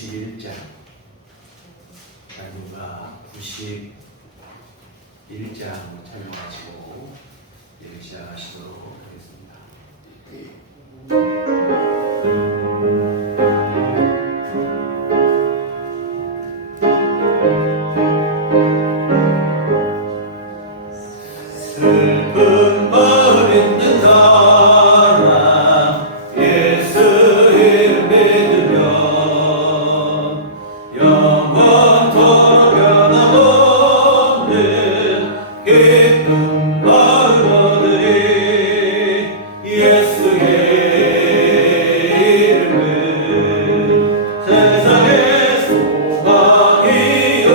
91장, 누가 91장 참여하시고 예배 시작하시도록 하겠습니다. 슬픈 마음 있는 사람 예수 이름 믿으면 영원토록 변함없는 기쁜 마음 얻으리. 예수의 이름은 세상의 소망이요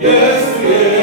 예수의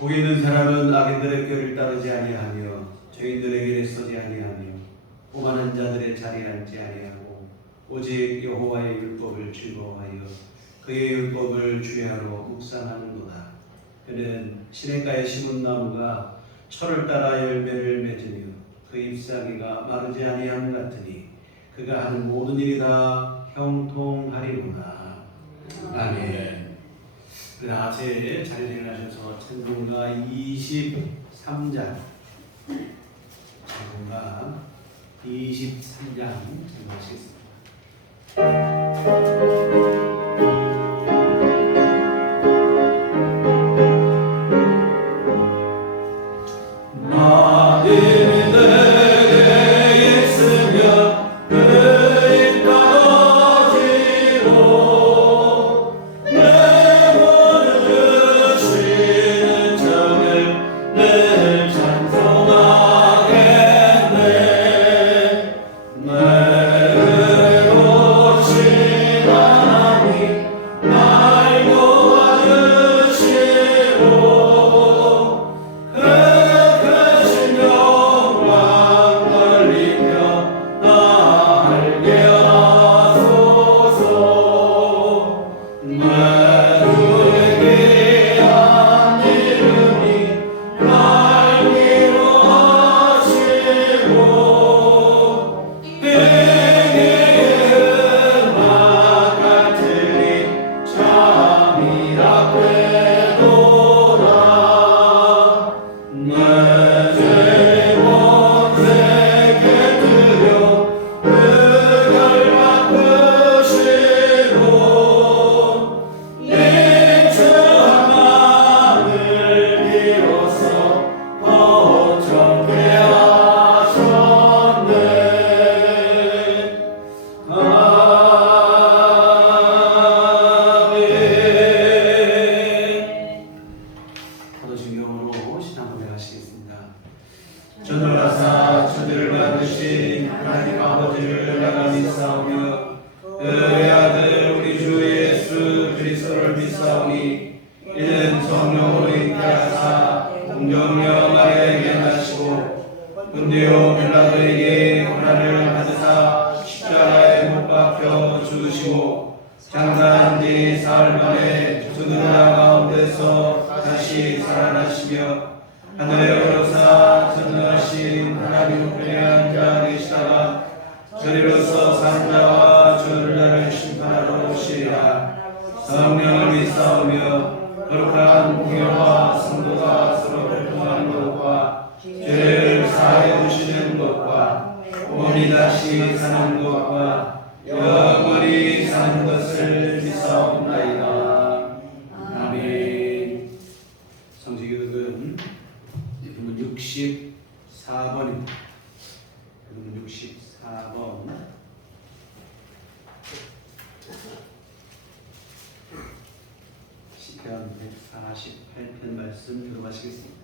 복 있는 사람은 악인들의 꾀를 따르지 아니하며 죄인들의 길에 서지 아니하며 오만한 자들의 자리에 앉지 아니하고 오직 여호와의 율법을 즐거워하여 그의 율법을 주야로 묵상하는도다. 그는 시냇가에 심은 나무가 철을 따라 열매를 맺으며 그 잎사귀가 마르지 아니함 같으니 그가 하는 모든 일이 다 형통하리로다. 아멘. 낮에 자리를 일어나셔서 찬송가 23장 찬송가 23장 찬송하시겠습니다. 전능하사 천지를 만드신 하나님 아버지를 내가 믿사오며 그의 아들 우리 주 예수 그리스도를 믿사오니 이는 성령으로 잉태하사 공정령 마리아에게 나시고 본디오 빌라도에게 고난을 받으사 십자가에 못 박혀 죽으시고 장사한 지 사흘 만에 죽은 자 가운데서 다시 살아나시며 하늘에 오르사 전능하신 하나님 우편에 앉아 계시다가 저리로서 산 자와 죽은 자를 심판하러 오시리라. 성령을 믿사오며 거룩한 공회와 성도가 서로 교통하는 것과 죄를 사하여 주시는 것과 몸이 다시 사는 것과 영원히 사는 것을 믿사옵나이다. 아멘. 성지교독은 64번입니다. 64번. 시편 148편 말씀 들어가시겠습니다.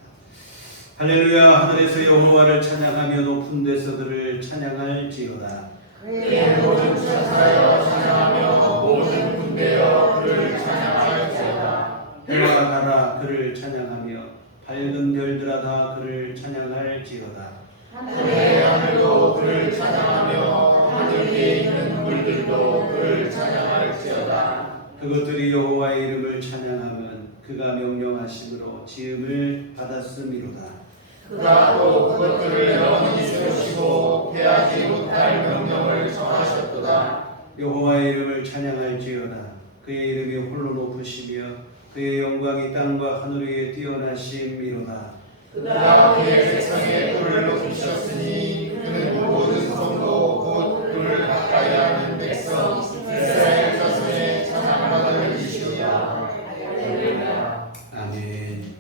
할렐루야. 하늘에서 여호와를 찬양하며 높은 데서 그를 찬양할지어다. 그의 모든 천사여 찬양하며 모든 군대여 그를 찬양할지어다. 해와 가라 그를 찬양하며 밝은 별들아 다 그를 찬양할지어다. 하늘의 하늘도 그를 찬양하며 하늘 위에 있는 물들도 그를 찬양할지어다. 그것들이 여호와의 이름을 찬양하면 그가 명령하심으로 지음을 받았음이로다. 그가 또 그것들을 영원히 세우시고 패하지 못할 명령을 정하셨도다. 여호와의 이름을 찬양할지어다. 그의 이름이 홀로 높으시며 그의 영광이 땅과 하늘 위에 뛰어나심이로다. 그가 그의 백성의 뿔을 높이셨으니 그는 모든 성도 곧 그를 가까이 하는 백성 이스라엘 자손의 찬양받을 이시로다. 아멘.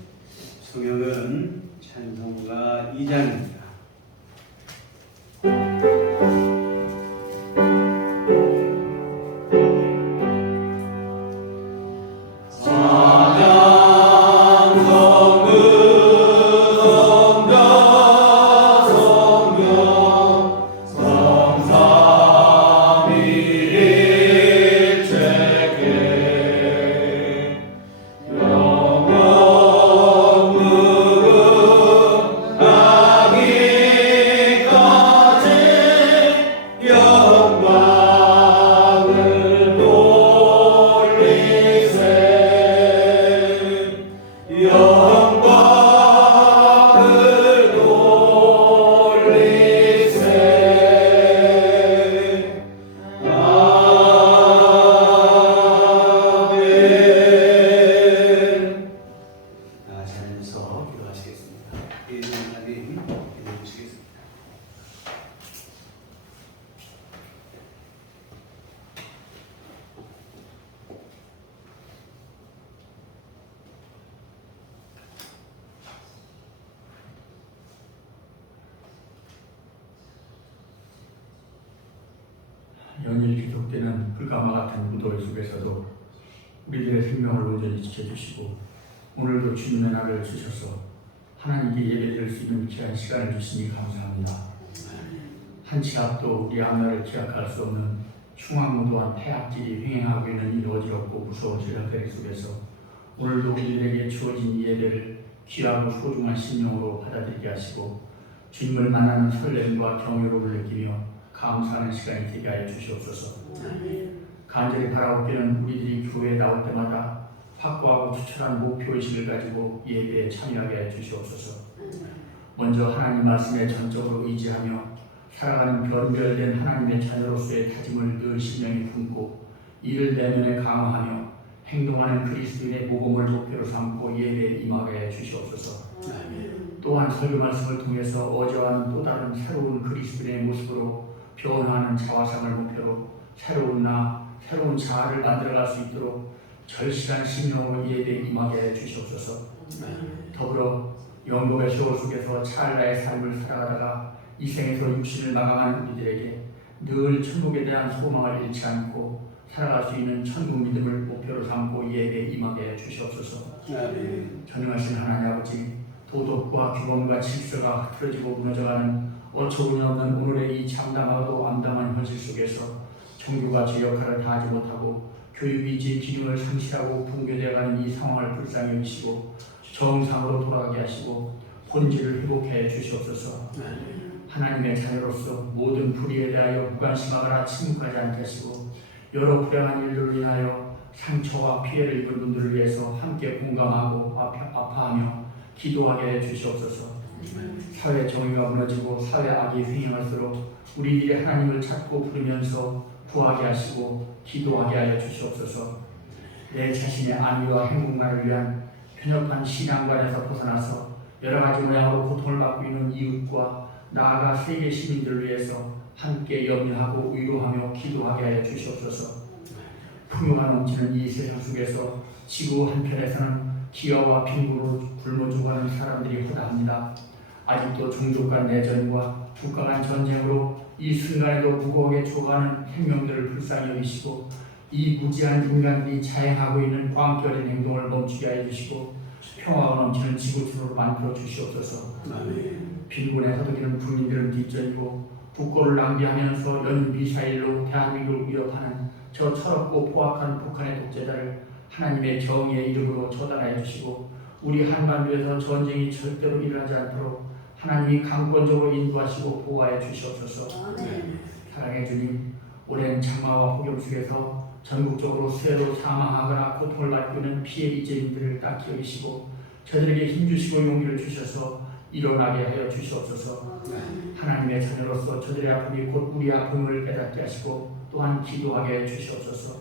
성경은 찬송가 2장입니다. 연일 계속되는 불가마 같은 무더위 속에서도 우리들의 생명을 온전히 지켜주시고 오늘도 주님의 날을 주셔서 하나님께 예배드릴 수 있는 귀한 시간을 주시니 감사합니다. 한치 앞도 우리 앞날을 기약할 수 없는 흉악무도한 폐악질이 횡행하고 있는 이 어지럽고 무서운 전략들 속에서 오늘도 우리들에게 주어진 이 예배를 귀하고 소중한 심령으로 받아들이게 하시고 주님을 만나는 설렘과 경외로움을 느끼며 감사하는 시간이 되게 하여 주시옵소서. 간절히 바라옵기는 우리들이 교회에 나올 때마다 확고하고 투철한 목표의식을 가지고 예배에 참여하게 하여 주시옵소서. 먼저 하나님 말씀에 전적으로 의지하며 살아가는 변별된 하나님의 자녀로서의 다짐을 늘 심령에 품고 이를 내면에 강화하며 행동하는 그리스도인의 모범을 목표로 삼고 예배에 임하게 해 주시옵소서. 또한 설교 말씀을 통해서 어제와는 또 다른 새로운 그리스도인의 모습으로 변화하는 자화상을 목표로 새로운 나, 새로운 자아를 만들어갈 수 있도록 절실한 심령으로 예배에 임하게 해 주시옵소서. 더불어 영겁의 세월 속에서 찰나의 삶을 살아가다가 이 생에서 육신을 마감하는 우리들에게 늘 천국에 대한 소망을 잃지 않고 살아갈 수 있는 천국 믿음을 목표로 삼고 예배에 임하게 해 주시옵소서. 전능하신 하나님 아버지, 도덕과 규범과 질서가 흐트러지고 무너져가는 어처구니 없는 오늘의 이 참담하고 암담한 현실 속에서 종교가 제 역할을 다하지 못하고 교육이지의 기능을 상실하고 붕괴되어가는 이 상황을 불쌍히 여기시고 정상으로 돌아가게 하시고 본질을 회복해 해 주시옵소서. 하나님의 자녀로서 모든 불의에 대하여 무관심하거나 침묵하지 않게 하시고 여러 불행한 일들로 인하여 상처와 피해를 입은 분들을 위해서 함께 공감하고 아파하며 기도하게 해 주시옵소서. 사회 정의가 무너지고 사회 악이 횡행할수록 우리들이 하나님을 찾고 부르면서 구하게 하시고 기도하게 하여 주시옵소서. 내 자신의 안위와 행복만을 위한 편협한 신앙관에서 벗어나서 여러 가지 모양으로 고통을 받고 있는 이웃과 나아가 세계 시민들을 위해서 함께 염려하고 위로하며 기도하게 하여 주시옵소서. 풍요가 넘치는 이 세상 속에서 지구 한편에서는 기아와 빈부로 굶어 죽어가는 사람들이 허다합니다. 아직도 종족 간 내전과 국가 간 전쟁으로 이 순간에도 무거하게 죽어가는 생명들을 불쌍히 여기시고 이 무지한 인간들이 자행하고 있는 광기 어린 행동을 멈추게 하여 주시고 평화가 넘치는 지구촌으로 만들어 주시옵소서. 빈곤에 허덕이는 국민들은 뒷전이고 국고를 낭비하면서 연일 미사일로 대한민국을 위협하는 저 철없고 포악한 북한의 독재자를 하나님의 정의의 이름으로 처단하여 주시고 우리 한반도에서 전쟁이 절대로 일어나지 않도록 하나님이 강권적으로 인도하시고 보호하여 주시옵소서. 사랑의 주님, 오랜 장마와 폭염 속에서 전국적으로 수해로 사망하거나 고통을 받고 있는 피해 이재민들을 딱히 여기시고 저들에게 힘주시고 용기를 주셔서 일어나게 하여 주시옵소서. 하나님의 자녀로서 저들의 아픔이 곧 우리 아픔을 깨닫게 하시고 또한 기도하게 해 주시옵소서.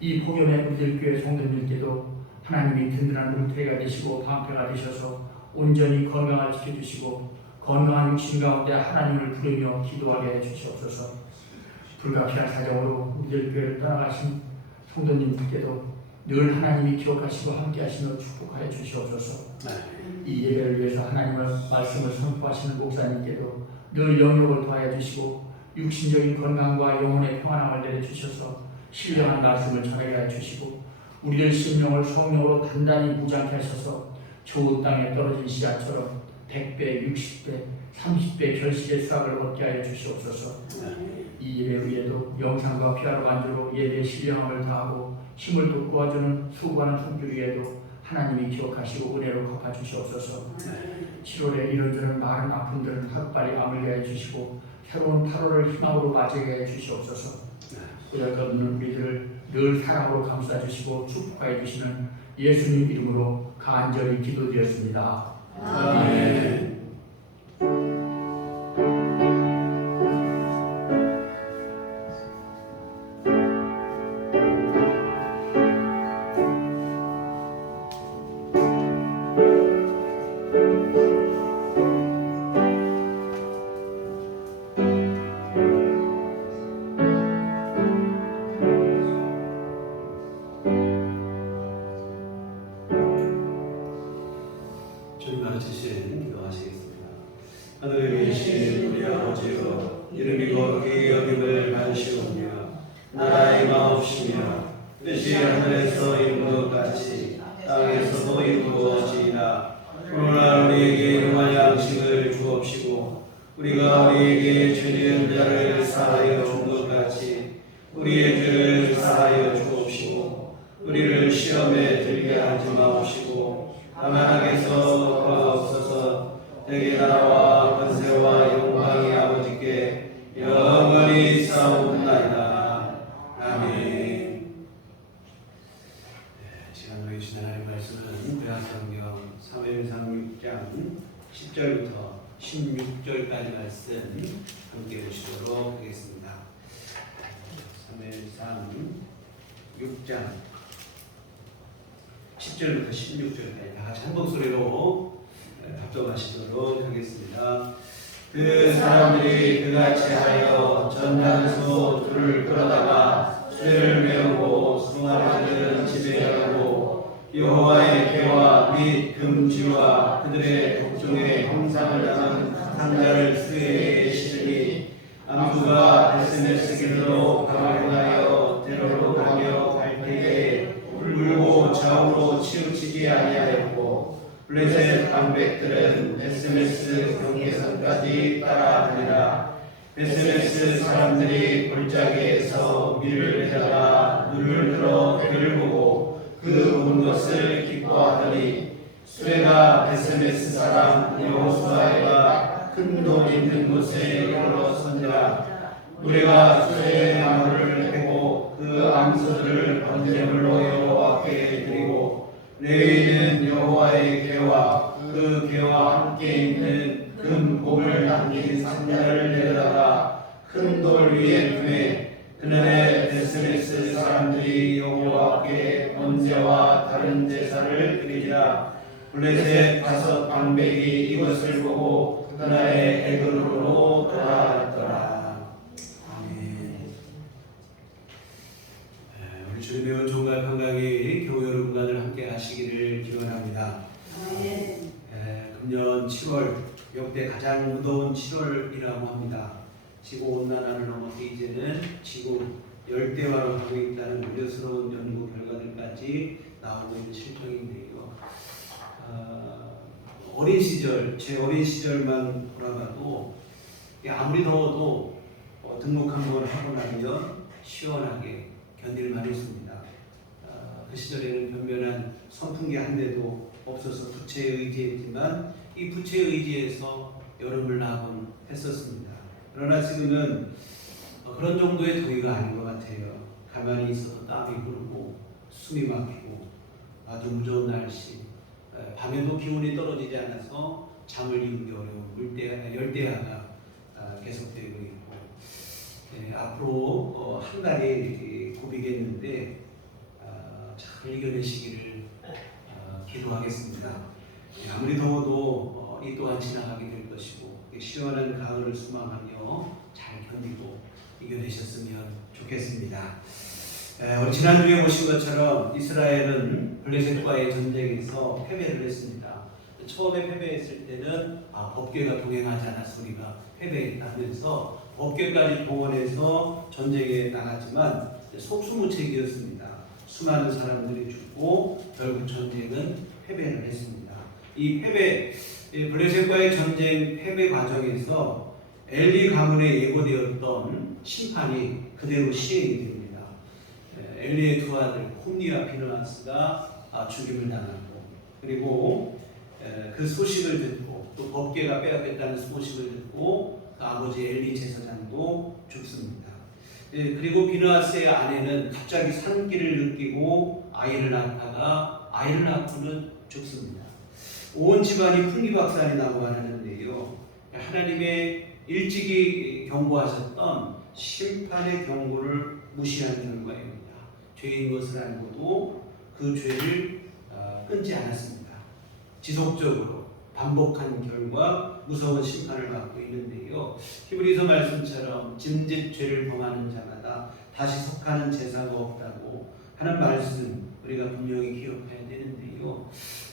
이 폭염에 우리들 교회 성도님들께도 하나님이 든든한 울타리가 되시고 방패가 되셔서 온전히 건강을 지켜주시고 건강한 육신 가운데 하나님을 부르며 기도하게 해 주시옵소서. 불가피한 사정으로 우리들 교회를 떠나가신 성도님들께도 늘 하나님이 기억하시고 함께하시며 축복하여 주시옵소서. 이 예배를 위해서 하나님의 말씀을 선포하시는 목사님께도 늘 영역을 도와여 주시고 육신적인 건강과 영혼의 평안함을 내려주셔서 신령한 말씀을 전하게 하여 주시고 우리들 심령을 성령으로 단단히 무장케 하셔서 좋은 땅에 떨어진 씨앗처럼 100배, 60배, 30배 결실의 수확을 얻게 하여 주시옵소서. 이 예배 위에도 영상과 피아노 반주로 예배의 신령함을 다하고 힘을 돋구어주는 수고하는 손길 위에도 하나님이 기억하시고 은혜로 갚아주시옵소서. 7월에 이런저런 마른 아픔들은 하루빨리 아물게 해주시고 새로운 8월을 희망으로 맞이하게 해주시옵소서. 보잘것없는 우리들을 늘 사랑으로 감싸주시고 축복하여 주시는 예수님 이름으로 간절히 기도드렸습니다. 아멘. 주님 가르치신 기도하시겠습니다. 주옵시며 뜻이 하늘에서 이룬 것 같이 땅에서도 이루어지이다. 그러나 우리에게 일용할 양식을 주옵시고 우리가 우리에게 죄 지은 자를 사하여 준 것 같이 우리의 죄를 사하여 주옵시고 우리를 시험에 들게 하지 마옵시고 다만 악에서 구하옵소서. 내게 나라와 권세와 영광이 아버지께 영원히 싸움나이다. 아멘. 시간 외에 주신 하나님의 말씀은 구약성경 사무엘상 6장 10절부터 16절까지 말씀 함께 보시도록 하겠습니다. 사무엘상 6장 10절부터 16절까지 다 같이 한 목소리로 합독하시도록 하겠습니다. 그 사람들이 그같이 하여 전단소 둘을 끌어다가 쇠를 메우고 수많은 집에 가고 여호와의궤와 및 금지와 그들의 독종의 형상을 담은 상자를 쇠에 실으니 암수가 베스메스 길로 강을 향하여 대로로 가며 갈 때에 울고 좌우로 치우치지 아니하였고 블레셋 방백들은 베스메스 경계선까지 따라다니라. 베스메스 사람들이 골짜기에서 밀을 해다가 눈을 들어 배를 보고 그 본 것을 기뻐하더니 수레가 베스메스 사람 여호수아가 큰 돌 있는 곳에 걸어 선지라. 우리가 수레의 나무를 베고 그 암소들을 번제물로 여호와께 드리고 레위는 여호와의 궤와 그 궤와 함께 있는 금 봄을 담긴 상자를 내려다가 큰 돌 위에 두매 그날에 베스메스 사람들이 여호와께 번제와 다른 제사를 드리자. 블레셋 5 방백이 이것을 보고 그날에 에그로로 돌아왔더라. 아멘. 우리 주님의 은총과 평강이 교회 여러분과들 함께 하시기를 기원합니다. 금년 7월 역대 가장 무더운 7월이라고 합니다. 지구온난화를 넘어서 이제는 지구 열대화로 가고 있다는 우려스러운 연구 결과들까지 나오고 있는 실정인데요. 어린 시절, 제 어린 시절만 돌아가도 아무리 더워도 등록 한번 하고 나면 시원하게 견딜만 했습니다. 그 시절에는 변변한 선풍기 한 대도 없어서 부채에 의지했지만 이 부채에 의지해서 여름을 나곤 했었습니다. 그러나 지금은 그런 정도의 더위가 아닌 것 같아요. 가만히 있어도 땀이 흐르고 숨이 막히고 아주 무더운 날씨, 밤에도 기온이 떨어지지 않아서 잠을 이루기 어려운 열대야가 계속되고 있고 앞으로 한 달이 고비겠는데 잘 이겨내시기를 기도하겠습니다. 아무리 더워도 이 또한 지나가게 될 것이고 시원한 가을을 소망하며 잘 견디고 이겨내셨으면 좋겠습니다. 우리 지난주에 보신 것처럼 이스라엘은 블레셋과의 전쟁에서 패배를 했습니다. 처음에 패배했을 때는 법궤가 동행하지 않아서 우리가 패배했다 하면서 법궤까지 동원해서 전쟁에 나갔지만 속수무책이었습니다. 수많은 사람들이 죽고 결국 전쟁은 패배를 했습니다. 이 블레셋과의 전쟁 패배 과정에서 엘리 가문에 예고되었던 심판이 그대로 시행이 됩니다. 엘리의 두 아들 홈니와 비느하스가 죽임을 당하고 그리고 그 소식을 듣고 또 법궤가 빼앗겼다는 소식을 듣고 그 아버지 엘리 제사장도 죽습니다. 그리고 비느하스의 아내는 갑자기 산기를 느끼고 아이를 낳다가 아이를 낳고는 죽습니다. 온 집안이 풍기박산이 나고 하는데요. 하나님의 일찍이 경고하셨던 심판의 경고를 무시한 결과입니다. 죄인 것을 알고도 그 죄를 끊지 않았습니다. 지속적으로 반복한 결과 무서운 심판을 받고 있는데요. 히브리서 말씀처럼 짐짓 죄를 범하는 자마다 다시 속하는 제사가 없다고 하는 말씀 우리가 분명히 기억해야 되는데요.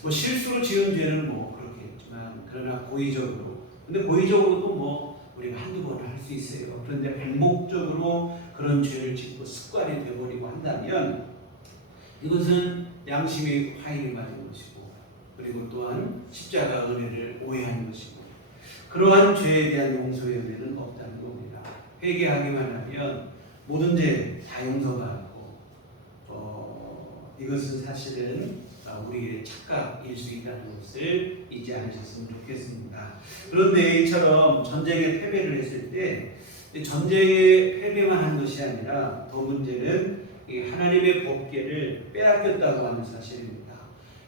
실수로 지은 죄는 그렇겠지만 그러나 고의적으로 근데 고의적으로도 우리가 한두 번을 할 수 있어요. 그런데 반복적으로 그런 죄를 짓고 습관이 되어버리고 한다면 이것은 양심의 화인을 맞은 것이고 그리고 또한 십자가 은혜를 오해한 것이고 그러한 죄에 대한 용서의 은혜는 없다는 겁니다. 회개하기만 하면 모든 죄 다 용서받고 이것은 사실은 우리의 착각일 수 있다는 것을 잊지 않으셨으면 좋겠습니다. 그런데 이처럼 전쟁에 패배를 했을 때 전쟁에 패배만 한 것이 아니라 더 문제는 하나님의 법궤를 빼앗겼다고 하는 사실입니다.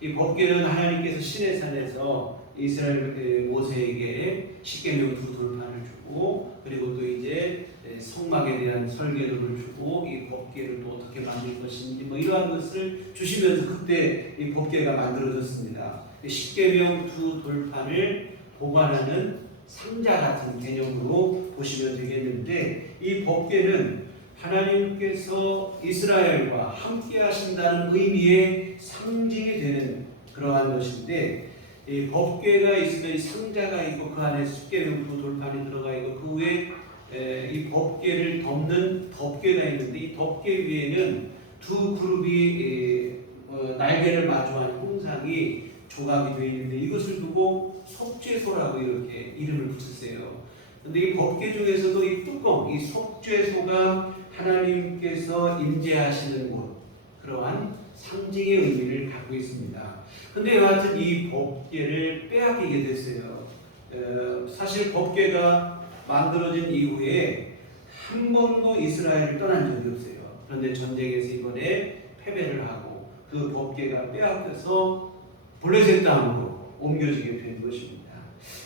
이 법궤는 하나님께서 시내 산에서 이스라엘 모세에게 십계명 두 돌판을 주고 그리고 또 이제 성막에 대한 설계도를 주고 이 법궤를 또 어떻게 만들 것인지 뭐 이러한 것을 주시면서 그때 이 법궤가 만들어졌습니다. 십계명 두 돌판을 보관하는 상자 같은 개념으로 보시면 되겠는데 이 법궤는 하나님께서 이스라엘과 함께 하신다는 의미의 상징이 되는 그러한 것인데 이 법궤가 있으면 이 상자가 있고 그 안에 십계명 두 돌판이 들어가 있고 그 위에 이 법궤를 덮는 덮개가 있는데 이 덮개 위에는 두 그룹이 날개를 마주한 형상이 조각이 되어 있는데 이것을 두고 속죄소라고 이렇게 이름을 붙였어요. 근데 이 법궤 중에서도 이 뚜껑, 이 속죄소가 하나님께서 임재하시는 곳, 그러한 상징의 의미를 갖고 있습니다. 근데 여하튼 이 법궤를 빼앗기게 됐어요. 사실 법궤가 만들어진 이후에 한 번도 이스라엘을 떠난 적이 없어요. 그런데 전쟁에서 이번에 패배를 하고 그 법궤가 빼앗겨서 블레셋 땅으로 옮겨지게 된 것입니다.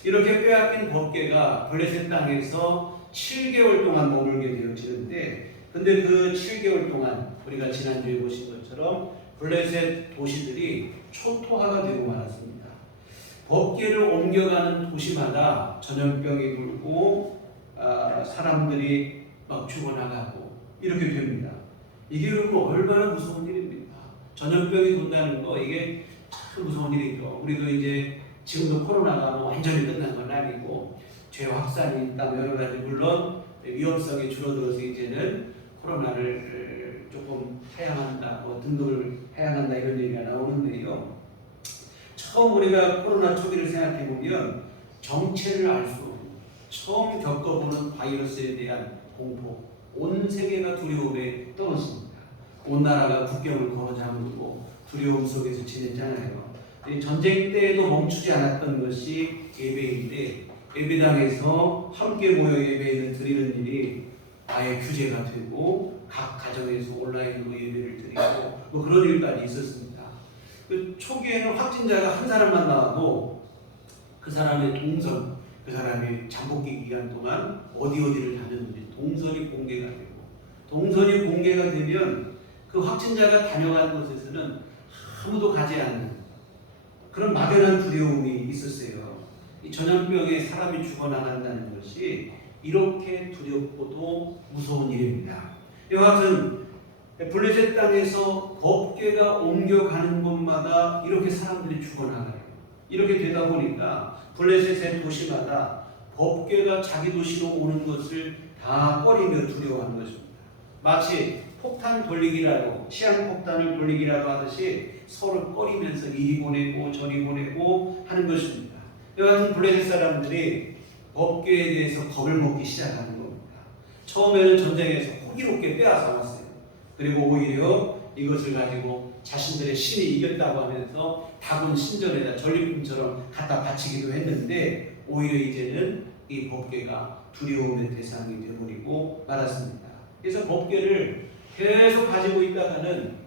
이렇게 빼앗긴 법궤가 블레셋 땅에서 7개월 동안 머물게 되어지는데 근데 그 7개월 동안 우리가 지난주에 보신 것처럼 블레셋 도시들이 초토화가 되고 말았습니다. 법궤를 옮겨가는 도시마다 전염병이 돌고 사람들이 막 죽어나가고 이렇게 됩니다. 이게 그러면 얼마나 무서운 일입니까? 전염병이 돈다는 거 이게 참 무서운 일이죠. 우리도 이제 지금도 코로나가 뭐 완전히 끝난 건 아니고 죄 확산이 있다면 여러 가지 물론 위험성이 줄어들어서 이제는 코로나를 조금 하향한다, 뭐 등급을 하향한다 이런 얘기가 나오는데요. 처음 우리가 코로나 초기를 생각해 보면 정체를 알 수 없는 처음 겪어보는 바이러스에 대한 공포, 온 세계가 두려움에 떨었습니다. 온 나라가 국경을 걸어 잠그고 두려움 속에서 지냈잖아요. 전쟁 때에도 멈추지 않았던 것이 예배인데 예배당에서 함께 모여 예배를 드리는 일이 아예 규제가 되고 각 가정에서 온라인으로 예배를 드리고 뭐 그런 일까지 있었습니다. 그 초기에는 확진자가 한 사람만 나와도 그 사람의 동선, 그 사람이 잠복기 기간 동안 어디를 다녔는지 동선이 공개가 되고 동선이 공개가 되면 그 확진자가 다녀간 곳에서는 아무도 가지 않는 그런 막연한 두려움이 있었어요. 이 전염병에 사람이 죽어나간다는 것이 이렇게 두렵고도 무서운 일입니다. 여하튼 블레셋 땅에서 법궤가 옮겨가는 곳마다 이렇게 사람들이 죽어나가요. 이렇게 되다 보니까 블레셋의 도시마다 법궤가 자기 도시로 오는 것을 다 꺼리며 두려워하는 것입니다. 마치 폭탄 돌리기라도 시한폭탄을 돌리기라도 하듯이 서로 꺼리면서 이리 보내고 저리 보내고 하는 것입니다. 여하튼 블레셋 사람들이 법궤에 대해서 겁을 먹기 시작하는 겁니다. 처음에는 전쟁에서 호기롭게 빼앗아 왔어요. 그리고 오히려 이것을 가지고 자신들의 신이 이겼다고 하면서 다군 신전에다 전리품처럼 갖다 바치기도 했는데 오히려 이제는 이 법궤가 두려움의 대상이 되어버리고 말았습니다. 그래서 법궤를 계속 가지고 있다가는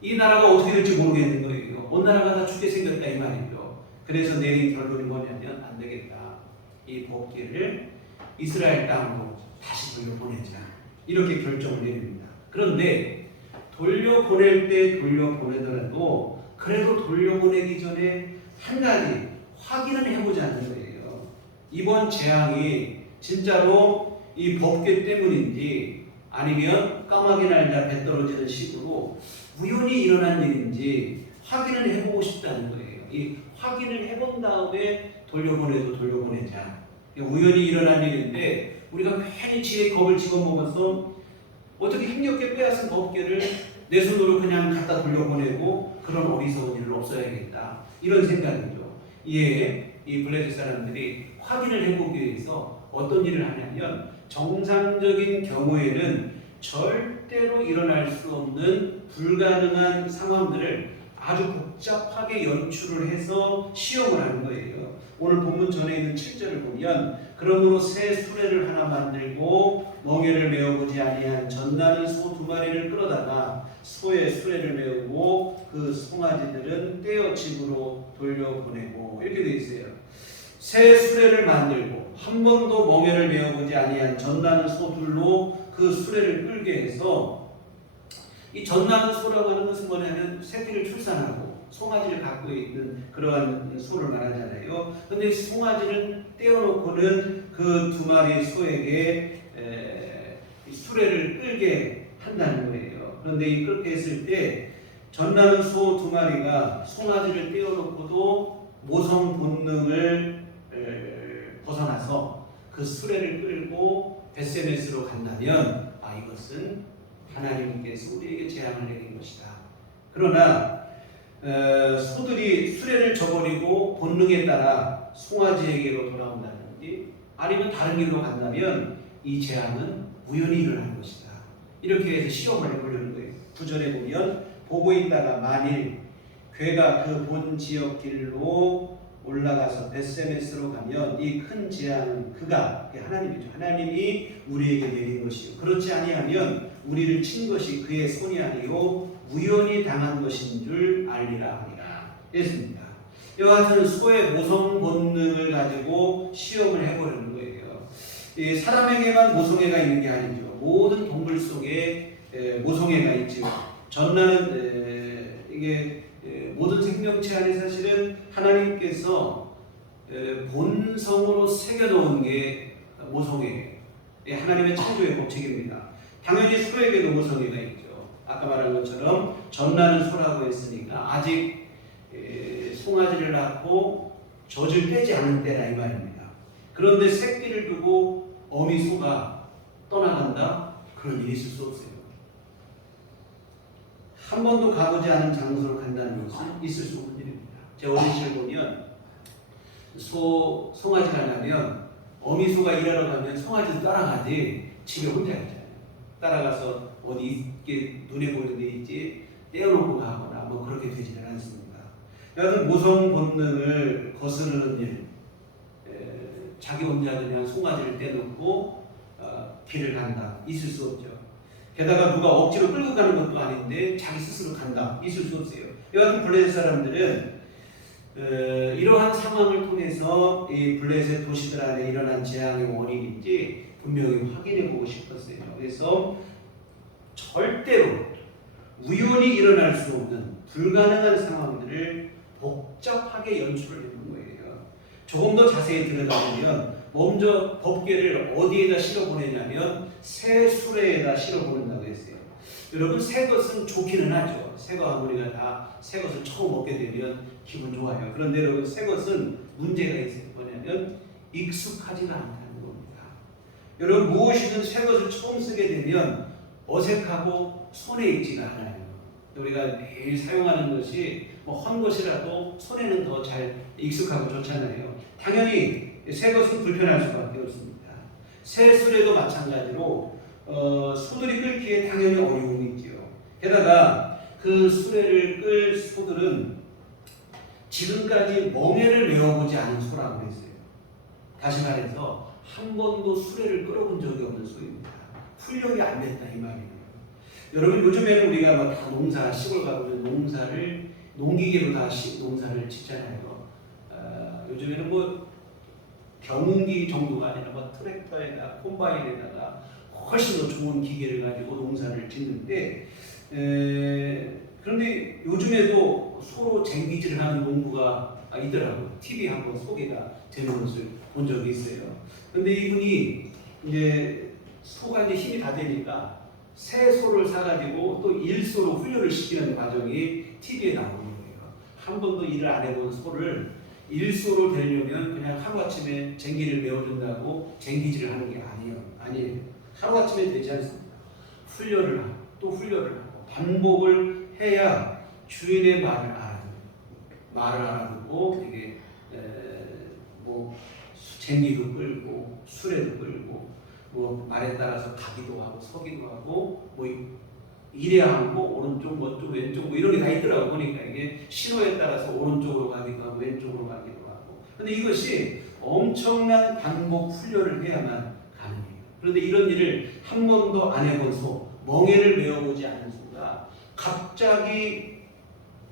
이 나라가 어떻게 될지 모르겠는 거예요. 온 나라가 다 죽게 생겼다 이 말이죠. 그래서 내린 결론이 뭐냐면 안 되겠다. 이 법궤를 이스라엘 땅으로 다시 돌려보내자. 이렇게 결정을 내립니다. 그런데 돌려보낼 때 돌려보내더라도 그래도 돌려보내기 전에 한 가지 확인을 해보자는 거예요. 이번 재앙이 진짜로 이 법궤 때문인지 아니면 까마귀 날다 배 떨어지는 식으로 우연히 일어난 일인지 확인을 해보고 싶다는 거예요. 이 확인을 해본 다음에 돌려보내도 돌려보내자. 우연히 일어난 일인데 우리가 괜히 지에 겁을 집어먹어서 어떻게 힘겹게 빼앗은 법궤를 내 손으로 그냥 갖다 돌려보내고 그런 어리석은 일은 없어야겠다. 이런 생각이죠. 이에 이 블레셋 사람들이 확인을 해보기 위해서 어떤 일을 하냐면 정상적인 경우에는 절대로 일어날 수 없는 불가능한 상황들을 아주 복잡하게 연출을 해서 시험을 하는 거예요. 오늘 본문 전에 있는 7절을 보면 그러므로 새 수레를 하나 만들고 멍에를 메어보지 아니한 젖나는 소 2마리를 끌어다가 소의 수레를 메우고 그 송아지들은 떼어 집으로 돌려보내고 이렇게 되어 있어요. 새 수레를 만들고 한 번도 멍에를 메어보지 아니한 젖나는 소 둘로 그 수레를 끌게 해서 이 젖나는 소라고 하는 것은 뭐냐면 새끼를 출산하고 송아지를 갖고 있는 그러한 소를 말하잖아요. 그런데 송아지를 떼어놓고는 그 2마리 소에게 수레를 끌게 한다는 거예요. 그런데 이 끌게 했을 때 젖나는 소 2마리가 송아지를 떼어놓고도 모성 본능을 벗어나서 그 수레를 끌고 벳세메스로 간다면 이것은 하나님께서 우리에게 재앙을 내린 것이다. 그러나 소들이 수레를 저버리고 본능에 따라 송아지에게로 돌아온다든지 아니면 다른 길로 간다면 이 재앙은 우연히 일어난 것이다. 이렇게 해서 시험을 해보려는 거예요. 9절에 보면 보고 있다가 만일 괴가 그 본 지역 길로 올라가서 벳세메스로 가면 이 큰 재앙은 그가 하나님이죠. 하나님이 우리에게 내린 것이요 그렇지 아니하면 우리를 친 것이 그의 손이 아니요 우연히 당한 것인 줄 알리라 하니라 했습니다. 이와 같은 소의 모성 본능을 가지고 시험을 해보려는 거예요. 이 사람에게만 모성애가 있는 게 아니죠. 모든 동물 속에 모성애가 있죠. 전나는 이게 모든 생명체 안에 사실은 하나님께서 본성으로 새겨놓은 게 모성애예요. 하나님의 창조의 법칙입니다. 당연히 소에게도 모성애가 있죠. 아까 말한 것처럼 전나는 소라고 했으니까 아직 송아지를 낳고 젖을 떼지 않은 때라 이 말입니다. 그런데 새끼를 두고 어미 소가 떠나간다? 그런 일이 있을 수 없어요. 한 번도 가보지 않은 장소로 간다는 것은 있을 수 없는 일입니다. 제 어린 시절 보면 송아지가 나면 어미 소가 일하러 가면 송아지도 따라가지 집에 혼자 있잖아요. 따라가서 어디 있게 눈에 보이는 데 있지 떼어놓고 가거나 뭐 그렇게 되지는 않습니다. 여하튼 모성 본능을 거스르는 일, 자기 혼자 그냥 송아지를 떼놓고 길을 간다 있을 수 없죠. 게다가 누가 억지로 끌고 가는 것도 아닌데 자기 스스로 간다 있을 수 없어요. 여하튼 블레셋 사람들은 이러한 상황을 통해서 이 블레셋 도시들 안에 일어난 재앙의 원인인지 분명히 확인해 보고 싶었어요. 그래서 절대로 우연히 일어날 수 없는 불가능한 상황들을 복잡하게 연출을 해놓은 거예요. 조금 더 자세히 들여다보면 먼저 법궤를 어디에다 실어 보내냐면 새 수레에다 실어 보낸다고 했어요. 여러분 새 것은 좋기는 하죠. 새거 우리가 다 새 것을 처음 먹게 되면 기분 좋아요. 그런데 여러분 새 것은 문제가 있어요. 뭐냐면 익숙하지가 않다는 겁니다. 여러분 무엇이든 새 것을 처음 쓰게 되면 어색하고 손에 익지가 않아요. 우리가 매일 사용하는 것이 헌 것이라도 손에는 더 잘 익숙하고 좋잖아요. 당연히 새 것은 불편할 수밖에 없습니다. 새 수레도 마찬가지로 소들이 끌기에 당연히 어려움이 있죠. 게다가 그 수레를 끌 소들은 지금까지 멍에를 메어보지 않은 소라고 했어요. 다시 말해서 한 번도 수레를 끌어본 적이 없는 소입니다. 훈련이 안 됐다 이 말이에요. 여러분 요즘에는 우리가 막 다 농사 시골 가고 농사를 농기계로 다 농사를 짓잖아요. 요즘에는 뭐 경운기 정도가 아니라 뭐 트랙터에다 콤바인에다가 훨씬 더 좋은 기계를 가지고 농사를 짓는데 그런데 요즘에도 소로 쟁기질을 하는 농부가 있더라고요. TV 한번 소개가 되는 것을 본 적이 있어요. 그런데 이분이 이제 소가 이제 힘이 다 되니까 새 소를 사가지고 또 일소로 훈련을 시키는 과정이 TV에 나오는 거예요. 한 번도 일을 안 해본 소를 일소로 되려면 그냥 하루아침에 쟁기를 메워준다고 쟁기질을 하는 게 아니에요. 하루아침에 되지 않습니다. 훈련을 하고 또 훈련을 하고 반복을 해야 주인의 말을 알아듣고 이게 뭐 쟁기도 끌고 수레도 끌고 뭐 말에 따라서 가기도 하고 서기도 하고 뭐 이래야 하고 오른쪽 뭐쪽 왼쪽 뭐 이런 게 다 있더라고. 보니까 이게 신호에 따라서 오른쪽으로 가기도 하고 왼쪽으로 가기도 하고. 근데 이것이 엄청난 반복 훈련을 해야만 가능해요. 그런데 이런 일을 한 번도 안 해본 소, 멍에를 메어보지 않은 소가 갑자기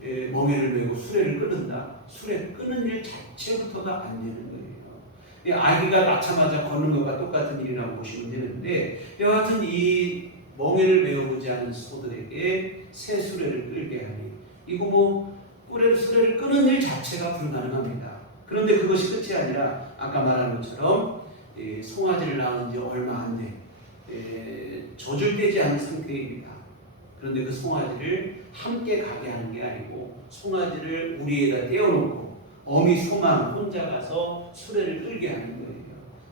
멍에를 메고 수레를 끊는다. 수레 끄는 일 자체부터가 안 되는 거예요. 아기가 낳자마자 걷는 것과 똑같은 일이라고 보시면 되는데, 여하튼 이 멍에를 메어보지 않은 소들에게 새 수레를 끌게 하니 이거 뭐 수레를 끄는 일 자체가 불가능합니다. 그런데 그것이 끝이 아니라 아까 말한 것처럼 송아지를 낳은 지 얼마 안 돼 젖을떼지 않은 상태입니다. 그런데 그 송아지를 함께 가게 하는 게 아니고 송아지를 우리에다 떼어놓고 어미 소만 혼자 가서 수레를 끌게 하는 거예요.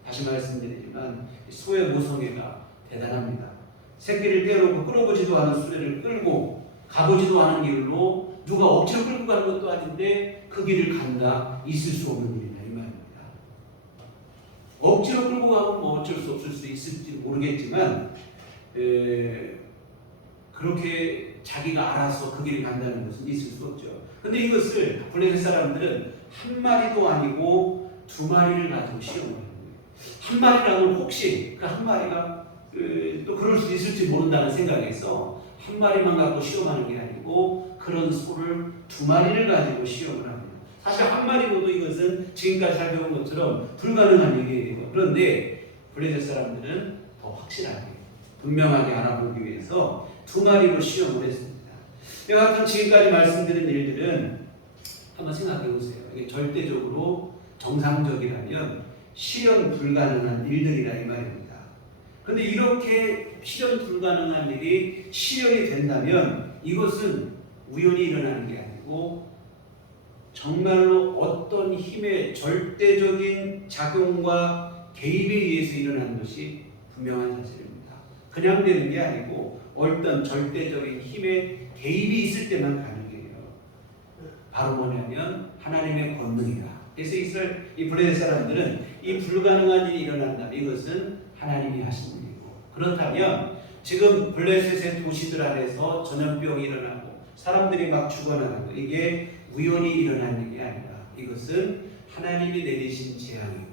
다시 말씀드리지만 소의 모성애가 대단합니다. 새끼를 떼어놓고 끌어보지도 않은 수레를 끌고 가보지도 않은 길로 누가 억지로 끌고 가는 것도 아닌데 그 길을 간다. 있을 수 없는 일이다 이 말입니다. 억지로 끌고 가면 뭐 어쩔 수 없을 수 있을지 모르겠지만 그렇게 자기가 알아서 그 길을 간다는 것은 있을 수 없죠. 근데 이것을 블레셋 사람들은 한 마리도 아니고 두 마리를 가지고 시험을 하는 거예요. 한 마리라면 혹시 그 한 마리가 또 그럴 수 있을지 모른다는 생각에서 한 마리만 갖고 시험하는 게 아니고 그런 소를 두 마리를 가지고 시험을 합니다. 사실 한 마리로도 이것은 지금까지 살펴본 것처럼 불가능한 일이에요. 그런데 블레셋 사람들은 더 확실하게 분명하게 알아보기 위해서 두 마리로 시험을 했습니다. 여하튼 지금까지 말씀드린 일들은 한번 생각해 보세요. 이게 절대적으로 정상적이라면 실현 불가능한 일들이라 이 말입니다. 그런데 이렇게 실현 불가능한 일이 실현이 된다면 이것은 우연히 일어나는 게 아니고 정말로 어떤 힘의 절대적인 작용과 개입에 의해서 일어나는 것이 분명한 사실입니다. 그냥 되는 게 아니고 어떤 절대적인 힘의 개입이 있을 때만 가능해요. 바로 뭐냐면 하나님의 권능이다. 그래서 이 블레셋 사람들은 이 불가능한 일이 일어난다면 이것은 하나님이 하신 일이고, 그렇다면 지금 블레셋의 도시들 안에서 전염병이 일어나고 사람들이 막 죽어나가고 이게 우연히 일어난 일이 아니라 이것은 하나님이 내리신 재앙이고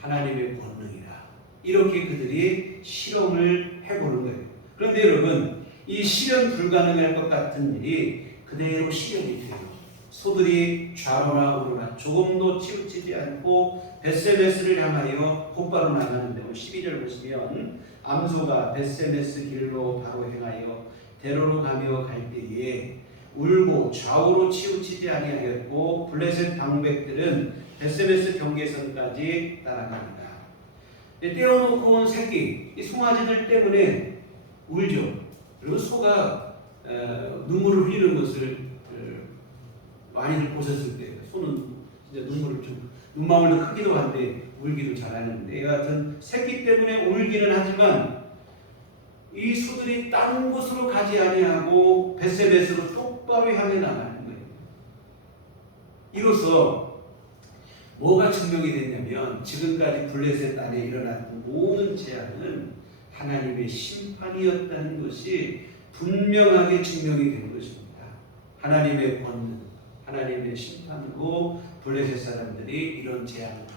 하나님의 권능이라, 이렇게 그들이 실험을 해보는 거예요. 그런데 여러분, 이 실현 불가능할 것 같은 일이 그대로 실현이 돼요. 소들이 좌로나 우로나 조금도 치우치지 않고 벳세메스를 향하여 곧바로 나가는데 12절 보시면 암소가 벳세메스 길로 바로 행하여 대로로 가며 갈 때에 울고 좌우로 치우치지 아니하였고 블레셋 방백들은 벳세메스 경계선까지 따라갑니다. 떼어놓고 온 새끼, 이 송아지들 때문에 울죠. 그리고 소가 눈물을 흘리는 것을 많이들 보셨을 때 소는 진짜 눈망울도 크기도 한데 울기도 잘하는데, 여하튼 새끼 때문에 울기는 하지만 이 소들이 다른 곳으로 가지 아니하고 벳세메스로 똑바로 향해 나가는 거예요. 이로써 뭐가 증명이 됐냐면 지금까지 블레셋 안에 일어났던 모든 재앙은 하나님의 심판이었다는 것이 분명하게 증명이 된 것입니다. 하나님의 권능, 하나님의 심판으로 블레셋 사람들이 이런 재앙을 합니다.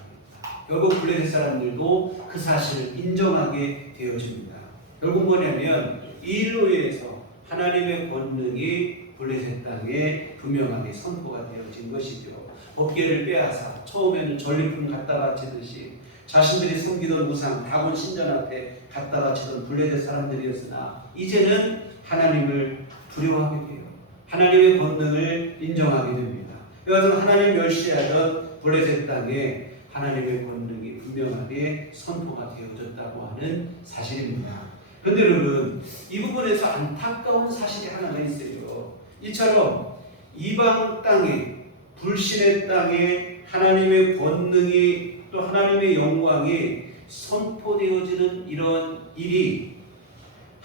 결국 블레셋 사람들도 그 사실을 인정하게 되어집니다. 결국 뭐냐면 이 일로 인해서 하나님의 권능이 블레셋 땅에 분명하게 선포가 되어진 것이죠. 법궤를 빼앗아 처음에는 전리품 갖다 바치듯이 자신들이 섬기던 우상 다곤 신전 앞에 갖다 바치던 블레셋 사람들이었으나 이제는 하나님을 두려워하게 돼요. 하나님의 권능을 인정하게 됩니다. 여하튼 하나님 멸시하던 블레셋 땅에 하나님의 권능이 분명하게 선포가 되어졌다고 하는 사실입니다. 그런데 여러분, 이 부분에서 안타까운 사실이 하나가 있어요. 이처럼 이방 땅에, 불신의 땅에 하나님의 권능이 또 하나님의 영광이 선포되어지는 이런 일이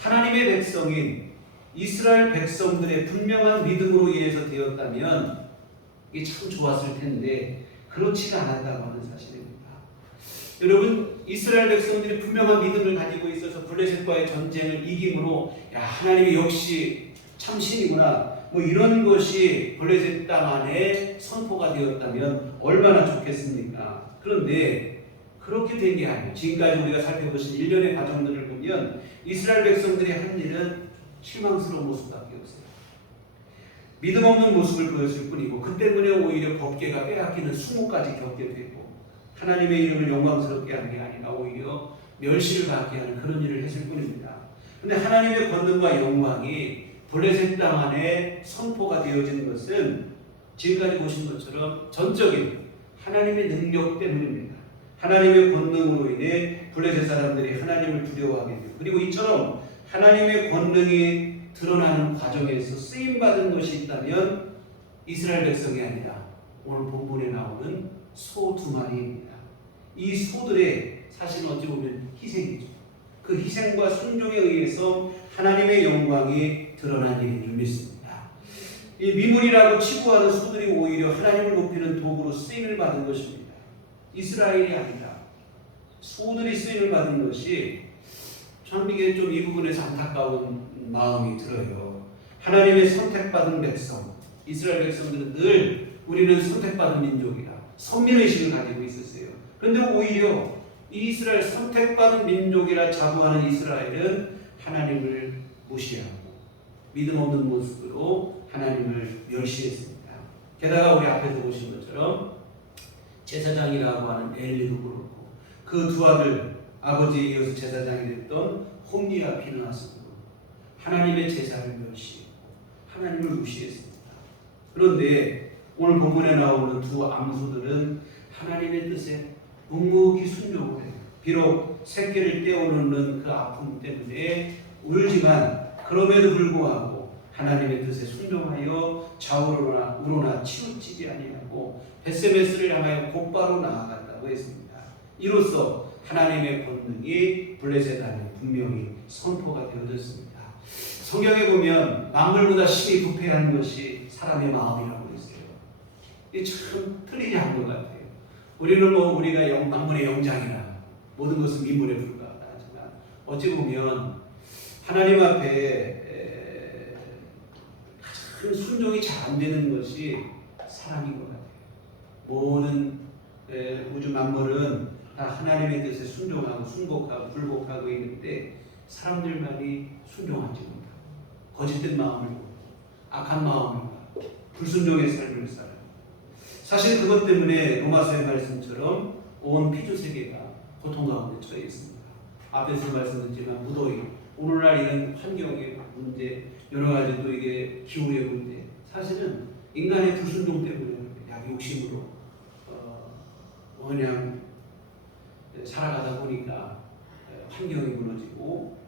하나님의 백성인 이스라엘 백성들의 분명한 믿음으로 인해서 되었다면 이게 참 좋았을 텐데 그렇지가 않았다고 하는 사실입니다. 여러분, 이스라엘 백성들이 분명한 믿음을 가지고 있어서 블레셋과의 전쟁을 이김으로 야, 하나님이 역시 참 신이구나, 뭐 이런 것이 블레셋 땅 안에 선포가 되었다면 얼마나 좋겠습니까? 그런데 그렇게 된 게 아니에요. 지금까지 우리가 살펴보신 일련의 과정들을 보면 이스라엘 백성들이 한 일은 실망스러운 모습밖에 없어요. 믿음 없는 모습을 보였을 뿐이고, 그 때문에 오히려 법궤가 빼앗기는 수모까지 겪게 되고, 하나님의 이름을 영광스럽게 하는 게 아니라 오히려 멸시를 받게 하는 그런 일을 했을 뿐입니다. 그런데 하나님의 권능과 영광이 블레셋 땅 안에 선포가 되어진 것은 지금까지 보신 것처럼 전적인 하나님의 능력 때문입니다. 하나님의 권능으로 인해 블레셋 사람들이 하나님을 두려워하게 되고, 그리고 이처럼 하나님의 권능이 드러나는 과정에서 쓰임받은 것이 있다면 이스라엘 백성이 아니라 오늘 본문에 나오는 소 2마리입니다. 이 소들의 사실은 어찌 보면 희생이죠. 그 희생과 순종에 의해서 하나님의 영광이 드러난 일인 줄 믿습니다. 이 미문이라고 치부하는 소들이 오히려 하나님을 높이는 도구로 쓰임을 받은 것입니다. 이스라엘이 아니라 소들이 쓰임을 받은 것이 참 이게 좀 이 부분에서 안타까운 마음이 들어요. 하나님의 선택받은 백성, 이스라엘 백성들은 늘 우리는 선택받은 민족이다, 선민의식을 가지고 있었어요. 그런데 오히려 이 이스라엘 선택받은 민족이라 자부하는 이스라엘은 하나님을 무시하고 믿음 없는 모습으로 하나님을 멸시했습니다. 게다가 우리 앞에서 보신 것처럼 제사장이라고 하는 엘리도 그렇고 그 두 아들, 아버지에 이어서 제사장이 됐던 홈리와 피느하스도 하나님의 제사를 멸시했고 하나님을 무시했습니다. 그런데 오늘 본문에 나오는 두 암소들은 하나님의 뜻에 묵묵히 순종을 해요. 비록 새끼를 떼어놓는 그 아픔 때문에 울지만 그럼에도 불구하고 하나님의 뜻에 순종하여 좌우로나 우로나 치우치지 아니하고 벳세메스를 향하여 곧바로 나아갔다고 했습니다. 이로써 하나님의 권능이 블레셋 안에 분명히 선포가 되어졌습니다. 성경에 보면 만물보다 심히 부패한 것이 사람의 마음이라고 했어요. 이게 참 틀리지 않은 것 같아요. 우리는 우리가 만물의 영장이라 모든 것은 미물에 불과하다 하지만 어찌 보면 하나님 앞에 가장 순종이 잘 안 되는 것이 사람인 것 같아요. 모든 우주 만물은 다 하나님의 뜻에 순종하고 순복하고 불복하고 있는데 사람들만이 순종하지 못하고 거짓된 마음을 갖고 악한 마음을 갖고 불순종의 삶을 살아요. 사실 그것 때문에 로마서의 말씀처럼 온 피조 세계가 고통 가운데 처해 있습니다. 앞에서 말씀드렸지만 무더위, 오늘날 이런 환경의 문제, 여러 가지 또 이게 기후의 문제, 사실은 인간의 불순종 때문에 욕심으로 그냥 살아가다 보니까 환경이 무너지고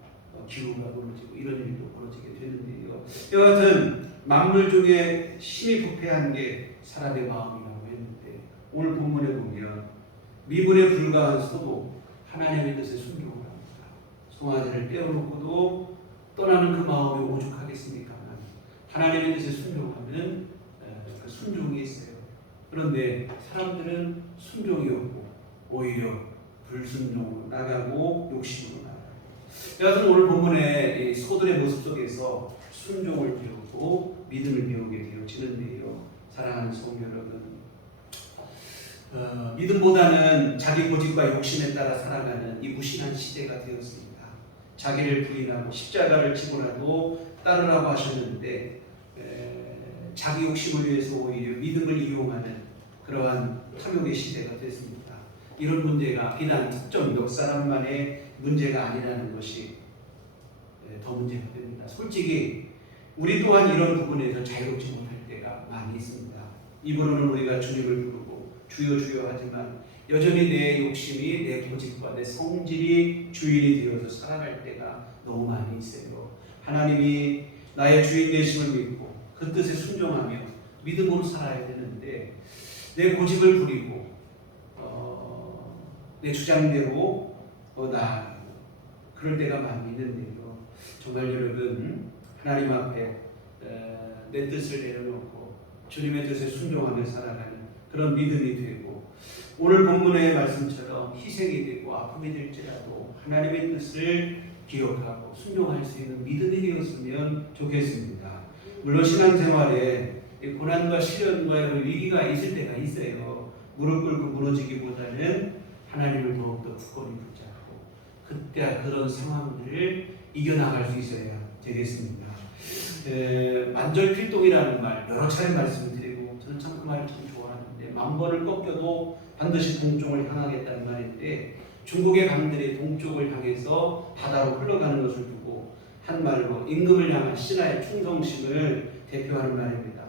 기후가 무너지고 이런 일도 벌어지게 되는데요. 여하튼 만물 중에 심히 부패한 게 사람의 마음이라고 했는데 오늘 본문에 보면 미분에 불과한 소도 하나님의 뜻에 순종을 합니다. 송아지를 떼어놓고도 떠나는 그 마음이 오죽하겠습니까? 하나님의 뜻에 순종하면 그 순종이 있어요. 그런데 사람들은 순종이 없고 오히려 불순종으로 나가고 욕심으로 나가고. 여하튼 오늘 본문의 이 소들의 모습 속에서 순종을 배우고 믿음을 배우게 되어지는데요. 사랑하는 성도 여러분, 믿음보다는 자기 고집과 욕심에 따라 살아가는 이 무신한 시대가 되었습니다. 자기를 부인하고 십자가를 지고라도 따르라고 하셨는데 자기 욕심을 위해서 오히려 믿음을 이용하는 그러한 탐욕의 시대가 됐습니다. 이런 문제가 비단 특정 몇 사람만의 문제가 아니라는 것이 더 문제가 됩니다. 솔직히 우리 또한 이런 부분에서 자유롭지 못할 때가 많이 있습니다. 입으로는 우리가 주님을 부르고 주여 주여 하지만 여전히 내 욕심이 내 고집과 내 성질이 주인이 되어서 살아갈 때가 너무 많이 있어요. 하나님이 나의 주인 되심을 믿고 그 뜻에 순종하며 믿음으로 살아야 되는데 내 고집을 부리고 내 주장대로 나아가고 그럴 때가 많이 있는데요. 정말 여러분 하나님 앞에 내 뜻을 내려놓고 주님의 뜻에 순종하며 살아가는 그런 믿음이 되고 오늘 본문의 말씀처럼 희생이 되고 아픔이 될지라도 하나님의 뜻을 기억하고 순종할 수 있는 믿음이 되었으면 좋겠습니다. 물론 신앙생활에 고난과 시련과 위기가 있을 때가 있어요. 무릎 꿇고 무너지기보다는 하나님을 더욱더 굳건히 붙잡고 그때 그런 상황들을 이겨나갈 수 있어야 되겠습니다. 만절필동이라는 말 여러 차례 말씀드리고 저는 참 그 말을 참 좋아하는데 만번을 꺾여도 반드시 동쪽을 향하겠다는 말인데 중국의 강들이 동쪽을 향해서 바다로 흘러가는 것을 두고 한 말로 임금을 향한 신하의 충성심을 대표하는 말입니다.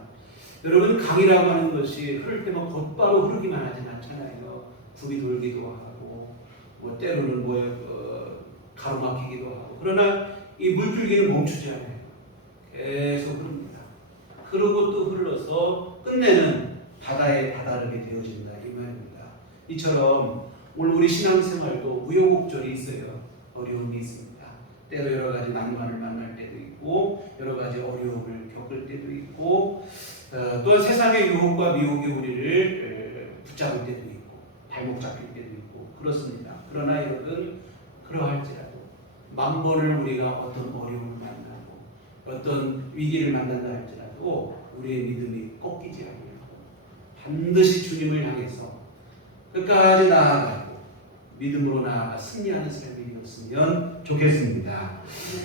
여러분 강이라고 하는 것이 흐를 때만 곧바로 흐르기만 하진 않잖아요. 굽이 돌기도 하고 뭐 때로는 가로막히기도 하고 그러나 이 물줄기는 멈추지 않아요. 계속 흐릅니다. 흐르고 또 흘러서 끝내는 바다에 다다르게 되어진다 이 말입니다. 이처럼 오늘 우리 신앙생활도 우여곡절이 있어요. 어려움이 있습니다. 때로 여러 가지 난관을 만날 때도 있고 여러 가지 어려움을 겪을 때도 있고 또한 세상의 유혹과 미혹이 우리를 붙잡을 때도 있고 발목 잡힐 때도 있고 그렇습니다. 그러나 여러분 그러할지라도 만번을 우리가 어떤 어려움을 만나고 어떤 위기를 만난다 할지라도 우리의 믿음이 꺾이지 않고 반드시 주님을 향해서 끝까지 나아가고 믿음으로 나아가 승리하는 삶이 되었으면 좋겠습니다.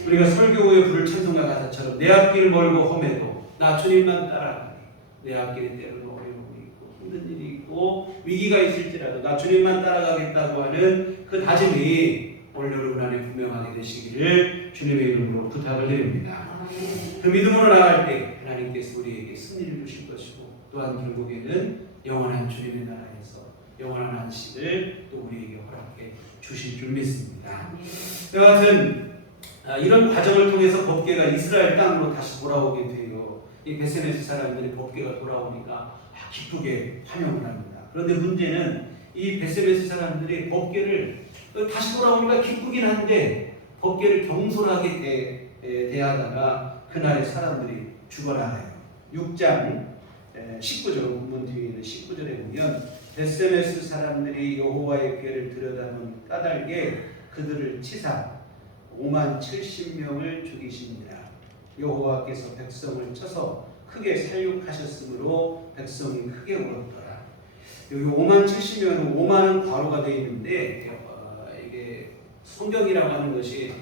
우리가 설교 후에 부를 찬송가 가사처럼 내 앞길 멀고 험해도 나 주님만 따라가리. 내 앞길에 때로는 어려움이 있고 힘든 일이 있고 위기가 있을지라도 나 주님만 따라가겠다고 하는 그 다짐이 오늘 여러분 안에 분명하게 되시기를 주님의 이름으로 부탁을 드립니다. 그 믿음으로 나아갈 때 하나님께서 우리에게 승리를 주실 것이고 또한 결국에는 영원한 주님의 나라에서 영원한 안식을 또 우리에게 허락해 주실 줄 믿습니다. 여하튼 이런 과정을 통해서 법궤가 이스라엘 땅으로 다시 돌아오게 돼요. 이 베세메스 사람들이 법궤가 돌아오니까 기쁘게 환영을 합니다. 그런데 문제는 이 베세메스 사람들이 법궤를 다시 돌아오니까 기쁘긴 한데 법궤를 경솔하게 대하다가 그날의 사람들이 죽어나가요. 6장 19절 본문 뒤에 있는 19절에 보면 베세메스 사람들이 여호와의 궤를 들여다본 까닭에 그들을 치사 50,070명을 죽이시니라. 여호와께서 백성을 쳐서 크게 살육하셨으므로 백성이 크게 울었더라. 여기 50,070명은 5만은 괄호가 되어 있는데 이게 성경이라고 하는 것이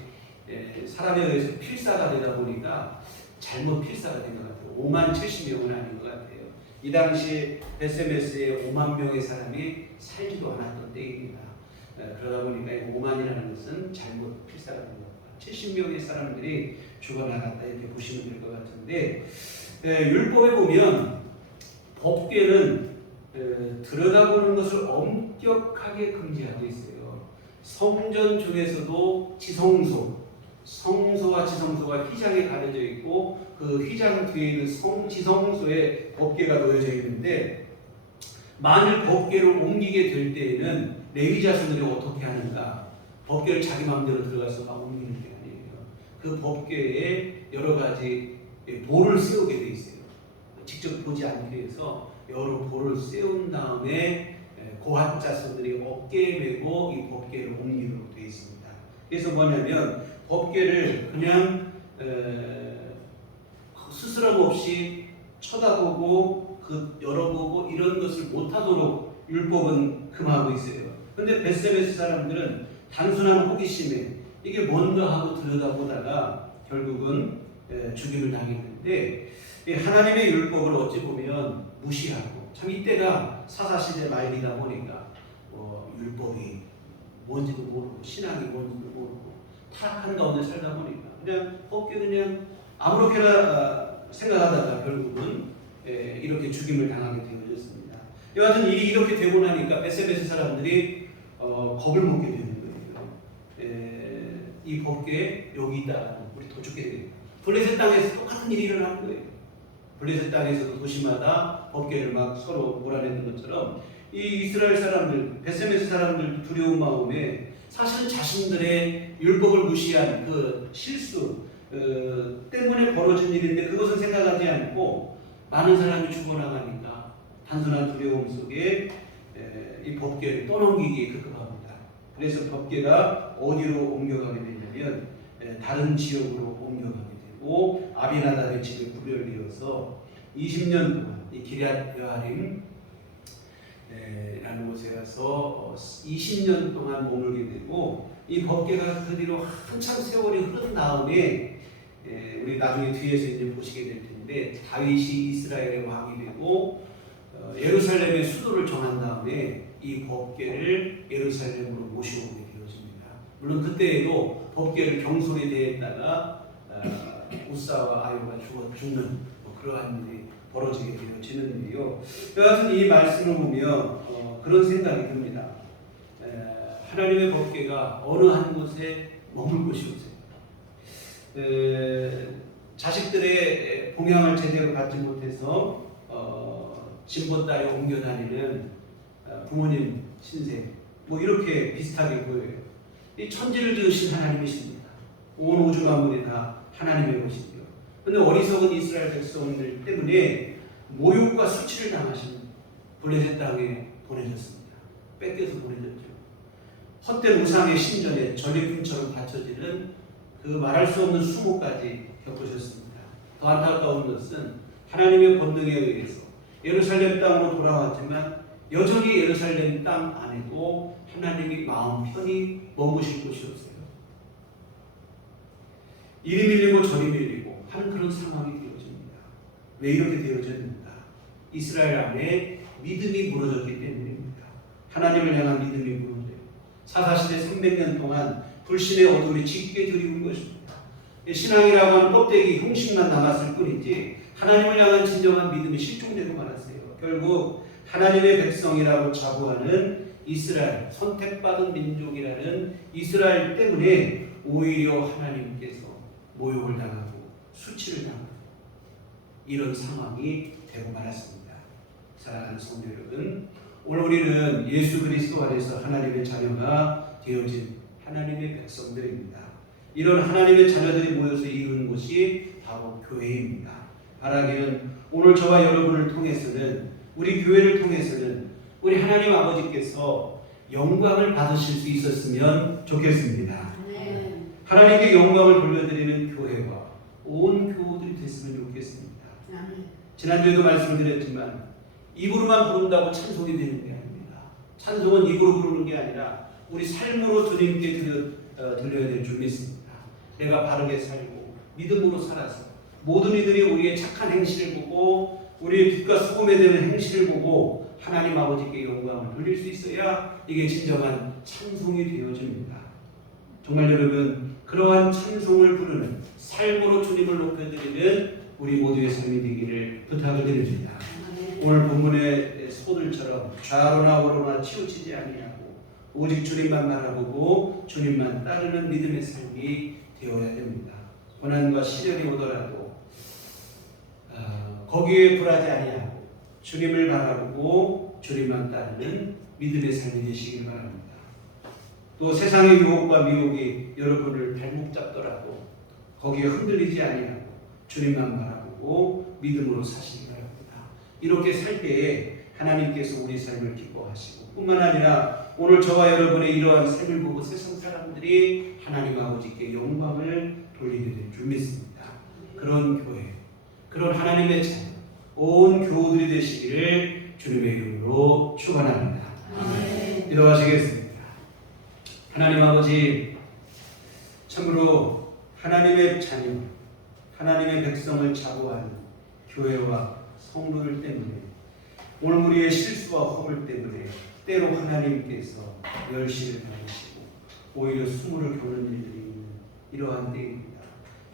사람에 의해서 필사가 되다 보니까 잘못 필사가 된 것 같아요. 50,070명은 아닌 것 같아요. 이 당시 베세메스에 5만 명의 사람이 살지도 않았던 때입니다. 그러다 보니까 5만이라는 것은 잘못 필사가 된 것 같아요. 70명의 사람들이 죽어나갔다 이렇게 보시면 될 것 같은데 율법에 보면 법궤는 들여다보는 것을 엄격하게 금지하고 있어요. 성전 중에서도 성소와 지성소가 휘장에 가려져 있고 그 휘장 뒤에 있는 지성소에 법궤가 놓여져 있는데 만일 법궤를 옮기게 될 때에는 레위 자손들이 어떻게 하는가? 법궤를 자기 마음대로 들어가서 막 옮기는 게 아니에요. 그 법궤에 여러 가지 볼을 세우게 돼 있어요. 직접 보지 않기 위해서 여러 볼을 세운 다음에 고핫 자손들이 어깨에 메고 이 법궤를 옮기도록 되어 있습니다. 그래서 뭐냐면 법궤를 그냥 스스럼 없이 쳐다보고 열어보고 이런 것을 못하도록 율법은 금하고 있어요. 그런데 베세메스 사람들은 단순한 호기심에 이게 뭔가 하고 들여다보다가 결국은 죽임을 당했는데 하나님의 율법을 어찌 보면 무시하고 참 이때가 사사시대 말기다 보니까 율법이 뭔지도 모르고 신앙이 뭔지도 모르고 타락한 가운데 살다 보니까 그냥 법궤 그냥 아무렇게나 생각하다가 결국은 이렇게 죽임을 당하게 되어졌습니다. 여하튼 일이 이렇게 되고 나니까 베세메스 사람들이 겁을 먹게 되는 거예요. 이 법궤 여기 있다. 우리 더 죽게 되겠다. 블레셋 땅에서 똑같은 일이 일어나는 거예요. 블레셋 땅에서도 도시마다 법궤를 막 서로 몰아내는 것처럼 이 이스라엘 사람들, 베세메스 사람들도 두려운 마음에 사실은 자신들의 율법을 무시한 그 실수 때문에 벌어진 일인데 그것은 생각하지 않고 많은 사람이 죽어나가니까 단순한 두려움 속에 이 법궤를 떠넘기기에 급급합니다. 그래서 법궤가 어디로 옮겨가게 되냐면 다른 지역으로 옮겨가게 되고 아비나답의 집에 구별을 이어서 20년 동안 이 기럇 여아림 라는 곳에 가서 20년 동안 머물게 되고 이 법궤가 그 뒤로 한참 세월이 흐른 다음에 우리 나중에 뒤에서 이제 보시게 될 텐데 다윗이 이스라엘의 왕이 되고 예루살렘의 수도를 정한 다음에 이 법궤를 예루살렘으로 모셔오게 되어집니다. 물론 그때에도 법궤를 경솔히 대했다가 우사와 아요가 죽는 그러한 일이 벌어지게 되어지는데요. 여하튼 이 말씀을 보면 그런 생각이 듭니다. 하나님의 법궤가 어느 한 곳에 머물 곳이 없어요. 자식들의 봉양을 제대로 받지 못해서 진보 딸에 옮겨 다니는 부모님 신세 이렇게 비슷하게 보여요. 이 천지를 지으신 하나님이십니다. 온 우주 만물이 다 하나님의 것이고요. 그런데 어리석은 이스라엘 백성들 때문에 모욕과 수치를 당하신 블레셋 땅에 보내졌습니다. 뺏겨서 보내졌죠. 헛된 우상의 신전에 전리품처럼 바쳐지는 그 말할 수 없는 수모까지 겪으셨습니다. 더 안타까운 것은 하나님의 권능에 의해서 예루살렘 땅으로 돌아왔지만 여전히 예루살렘 땅 안에도 하나님이 마음 편히 머무실 곳이 없어요. 이리 밀리고 저리 밀리고 하는 그런 상황이 되어집니다. 왜 이렇게 되어졌는가? 이스라엘 안에 믿음이 무너졌기 때문입니다. 하나님을 향한 믿음이 무너져요. 사사시대 300년 동안 불신의 어둠이 짙게 드리운 것입니다. 신앙이라고 하는 껍데기 형식만 남았을 뿐이지 하나님을 향한 진정한 믿음이 실종되고 말았어요. 결국 하나님의 백성이라고 자부하는 이스라엘, 선택받은 민족이라는 이스라엘 때문에 오히려 하나님께서 모욕을 당하고 수치를 당하고 이런 상황이 되고 말았습니다. 사랑하는 성도 여러분, 오늘 우리는 예수 그리스도 안에서 하나님의 자녀가 되어진 하나님의 백성들입니다. 이런 하나님의 자녀들이 모여서 이루는 곳이 바로 교회입니다. 바라기는 오늘 저와 여러분을 통해서는 우리 교회를 통해서는 우리 하나님 아버지께서 영광을 받으실 수 있었으면 좋겠습니다. 하나님께 영광을 돌려드리는 교회와 온 교우들이 됐으면 좋겠습니다. 지난주에도 말씀드렸지만 입으로만 부른다고 찬송이 되는 게 아닙니다. 찬송은 입으로 부르는 게 아니라 우리 삶으로 주님께 들려야 될 줄 믿습니다. 내가 바르게 살고 믿음으로 살아서 모든 이들이 우리의 착한 행실을 보고 우리의 빛과 소금에 되는 행실을 보고 하나님 아버지께 영광을 돌릴 수 있어야 이게 진정한 찬송이 되어집니다. 정말 여러분, 그러한 찬송을 부르는 삶으로 주님을 높여드리는 우리 모두의 삶이 되기를 부탁을 드립니다. 오늘 본문의 소들처럼 좌로나 우로나 치우치지 아니하고 오직 주님만 바라보고 주님만 따르는 믿음의 삶이 되어야 됩니다. 고난과 시련이 오더라도 거기에 불하지 아니하고 주님을 바라보고 주님만 따르는 믿음의 삶이 되시길 바랍니다. 또 세상의 유혹과 미혹이 여러분을 발목 잡더라도 거기에 흔들리지 아니하고 주님만 바라보고 믿음으로 사시기 바랍니다. 이렇게 살 때에 하나님께서 우리 삶을 기뻐하시고 뿐만 아니라 오늘 저와 여러분의 이러한 삶을 보고 세상 사람들이 하나님 아버지께 영광을 돌리게 될 줄 믿습니다. 그런 교회, 그런 하나님의 자녀, 온 교우들이 되시기를 주님의 이름으로 축원합니다. 기도하시겠습니다. 하나님 아버지, 참으로 하나님의 자녀, 하나님의 백성을 자부하는 교회와 성도들 때문에 오늘 우리의 실수와 허물 때문에 때로 하나님께서 멸시를 당하시고 오히려 수모를 겪는 일들이 있는 이러한 때입니다.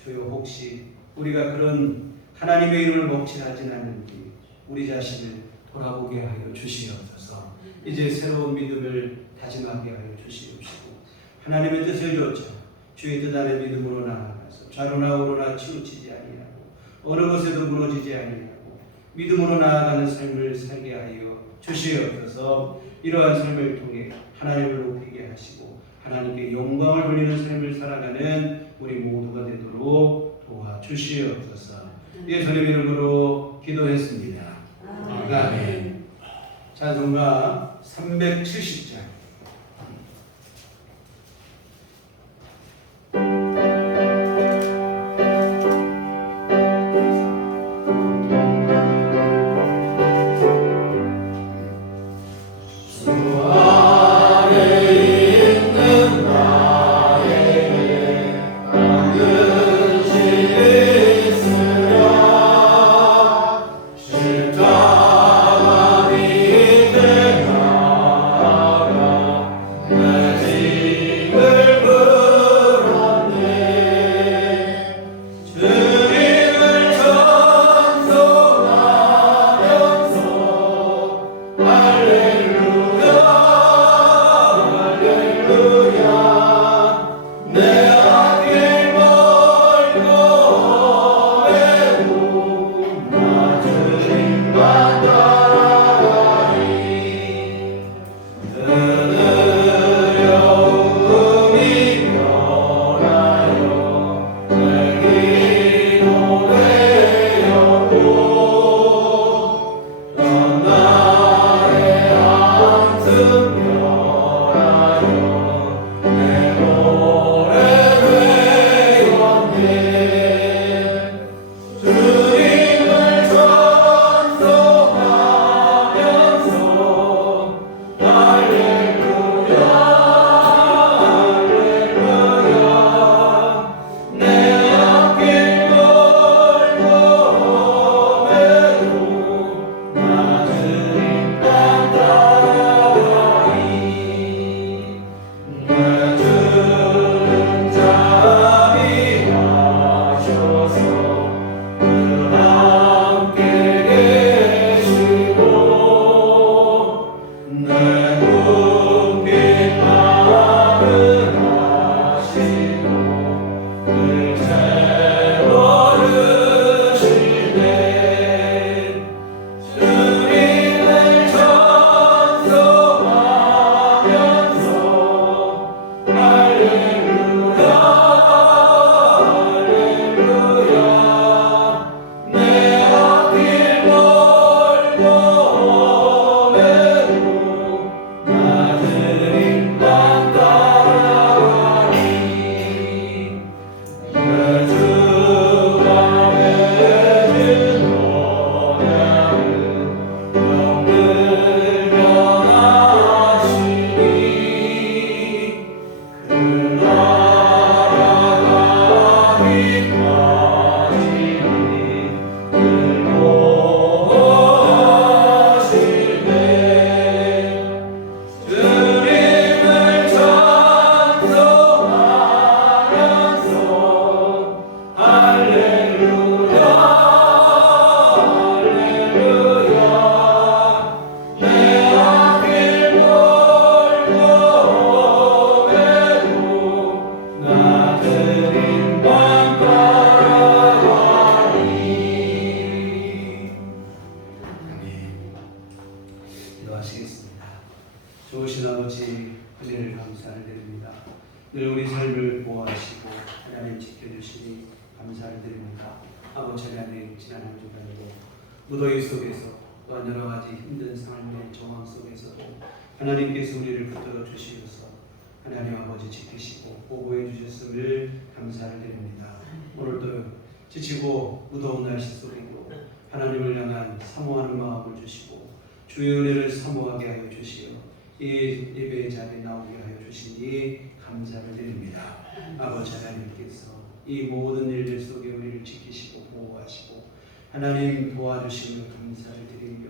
주여, 혹시 우리가 그런 하나님의 이름을 먹칠하진 않는지 우리 자신을 돌아보게 하여 주시옵소서. 이제 새로운 믿음을 다짐하게 하여 주시옵시고 하나님의 뜻을 좇아 주의 뜻 안에 믿음으로 나아가서 좌로나 우로나 치우치지 아니하고 어느 곳에도 무너지지 아니하고 믿음으로 나아가는 삶을 살게 하여 주시옵소서. 이러한 삶을 통해 하나님을 높이게 하시고 하나님께 영광을 돌리는 삶을 살아가는 우리 모두가 되도록 도와주시옵소서. 예수님 이름으로 기도했습니다. 아멘. 찬송가 370장. 좋으신 아버지 은혜를 감사를 드립니다. 늘 우리 삶을 보호하시고 하나님 지켜주시니 감사를 드립니다. 아버지 하나님 지난 한 주간도 무더위 속에서 또한 여러 가지 힘든 삶의 정황 속에서도 하나님께서 우리를 붙들어 주시어서 하나님 아버지 지키시고 보호해 주셨음을 감사를 드립니다. 오늘도 지치고 무더운 날씨 속에도 하나님을 향한 사모하는 마음을 주시고 주의 은혜를 사모하게 하여 주시어 이 예배의 자리에 나오게 하여 주시니 감사를 드립니다. 아버지 하나님께서 이 모든 일들 속에 우리를 지키시고 보호하시고 하나님 도와주시며 감사를 드리며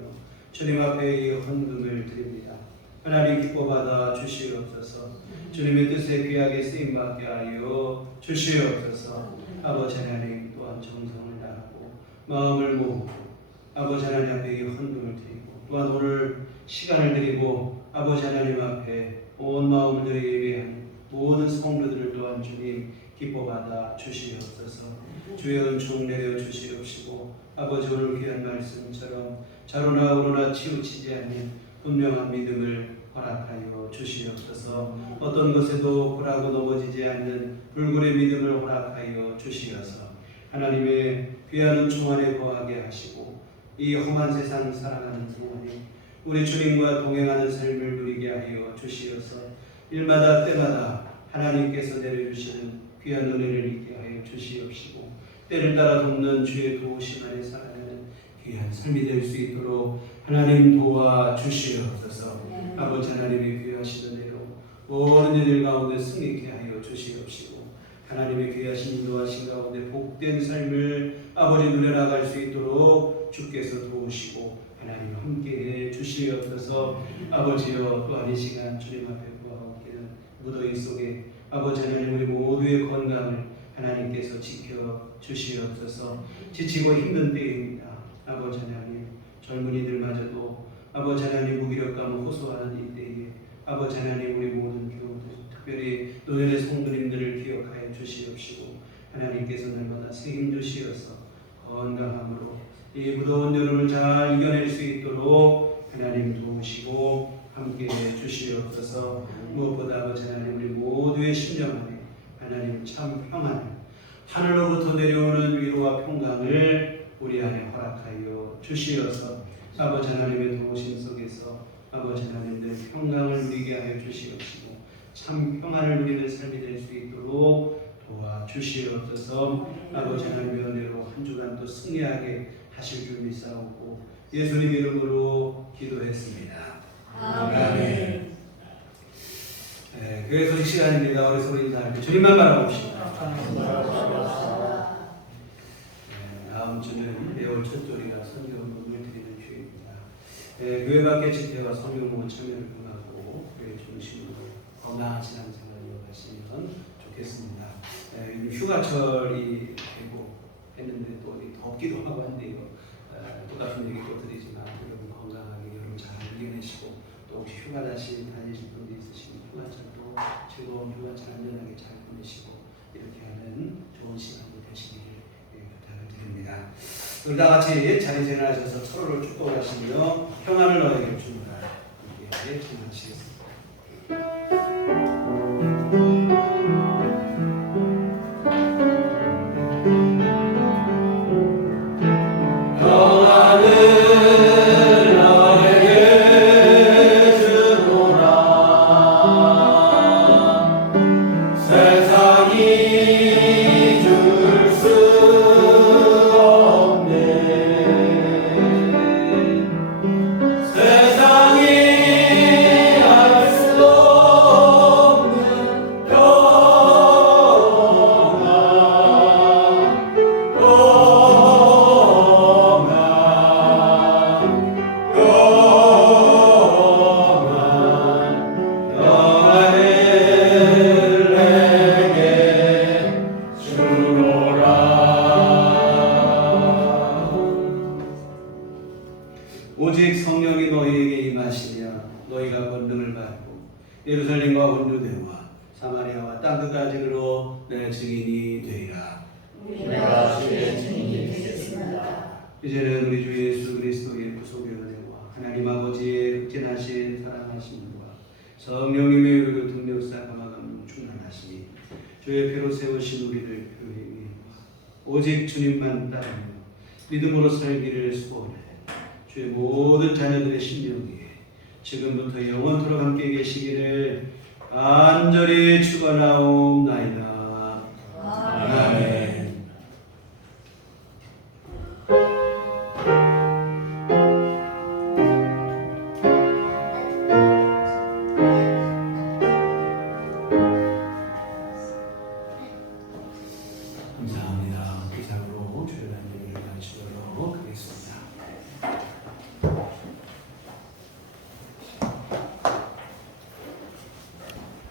주님 앞에 이 헌금을 드립니다. 하나님 기뻐받아 주시옵소서. 주님의 뜻에 귀하게 쓰임받게 하여 주시옵소서. 아버지 하나님 또한 정성을 다하고 마음을 모으고 아버지 하나님 앞에 이 헌금을 드리고 또한 오늘 시간을 드리고 아버지 하나님 앞에 온 마음을 들여 예배한 모든 성도들을 또한 주님 기뻐받아 주시옵소서. 주의 은총 내려 주시옵시고 아버지 오늘 귀한 말씀처럼 자로나 우로나 치우치지 않는 분명한 믿음을 허락하여 주시옵소서. 어떤 것에도 굴하고 넘어지지 않는 불굴의 믿음을 허락하여 주시어서 하나님의 귀한 은총 안에 거하게 하시고 이 험한 세상 살아가는 동안에 우리 주님과 동행하는 삶을 누리게 하여 주시어서 일마다 때마다 하나님께서 내려주시는 귀한 은혜를 있게 하여 주시옵시고 때를 따라 돕는 주의 도우심 안에 살아가는 귀한 삶이 될 수 있도록 하나님 도와주시옵소서. 아버지 하나님의 귀하신 은혜로 모든 일들 가운데 승리케 하여 주시옵시고 하나님의 귀하신 인도하신 가운데 복된 삶을 아버지 누려나갈 수 있도록 주께서 도우시고 하나님 함께해 주시옵소서. 아버지여 또한 이 시간 주님 앞에 구하옵기는 무더위 속에 아버지 하나님 우리 모두의 건강을 하나님께서 지켜 주시옵소서. 지치고 힘든 때입니다. 아버지 하나님 젊은이들마저도 아버지 하나님 무기력감을 호소하는 이 때에 아버지 하나님 우리 모든 교우들 특별히 노년의 성도님들을 기억하여 주시옵시고 하나님께서 날마다 책임 주시어서 건강함으로 이 무더운 여름을 잘 이겨낼 수 있도록 하나님 도우시고 함께해 주시옵소서. 무엇보다 아버지 하나님 우리 모두의 심령 안에 하나님 참 평안을 하늘로부터 내려오는 위로와 평강을 우리 안에 허락하여 주시어서 아버지 하나님의 도우심 속에서 아버지 하나님들 평강을 누리게 하여 주시옵시고 참 평안을 누리는 삶이 될 수 있도록 도와주시옵소서. 아버지 하나님의 은혜로 한 주간 또 승리하게 하실 줄 믿사오고 예수님 이름으로 기도했습니다. 아멘. 교회 소식 시간입니다. 우리 서로 인사할 때 주님만 바라봅시다. 다음 주는 매월 첫 조리가 성경문을 드리는 주입니다. 교회 밖의 집회와 성경문 참여를 금하고 교회 중심으로 건강한 신앙생활을 이어가시면 좋겠습니다. 휴가철이 되고 했는데 또 덥기도 하고 한데요. 똑같은 얘기 또 드리지만 여러분 건강하게 여름 잘 이겨내시고 또 혹시 휴가 다시 다니실 분도 있으시면 휴가철도 즐거운 휴가철 안전하게 잘 보내시고 이렇게 하는 좋은 시간이 되시기를 부탁을 드립니다. 우리 다 같이 자리 지나셔서 서로를 축복하시며 평안을 너에게 주노라 함께 기도하시겠습니다. 오직 성령이 너희에게 임하시며 너희가 권능을 받고 예루살렘과 온유대와 사마리아와 땅끝까지 이르러 내 증인이 되리라. 우리가 주의 증인이 되겠습니다. 이제는 우리 주 예수 그리스도의 구속의 은혜와 하나님 아버지의 극진하신 사랑하심과 성령님의 의로 등력사 감화감 충만하시니 주의 피로 세우신 우리를 교회 위에 오직 주님만 따르며 믿음으로 살기를 소원해 주의 모든 자녀들의 심령 위에 지금부터 영원토록 함께 계시기를 간절히 축원하옵나이다. 아멘.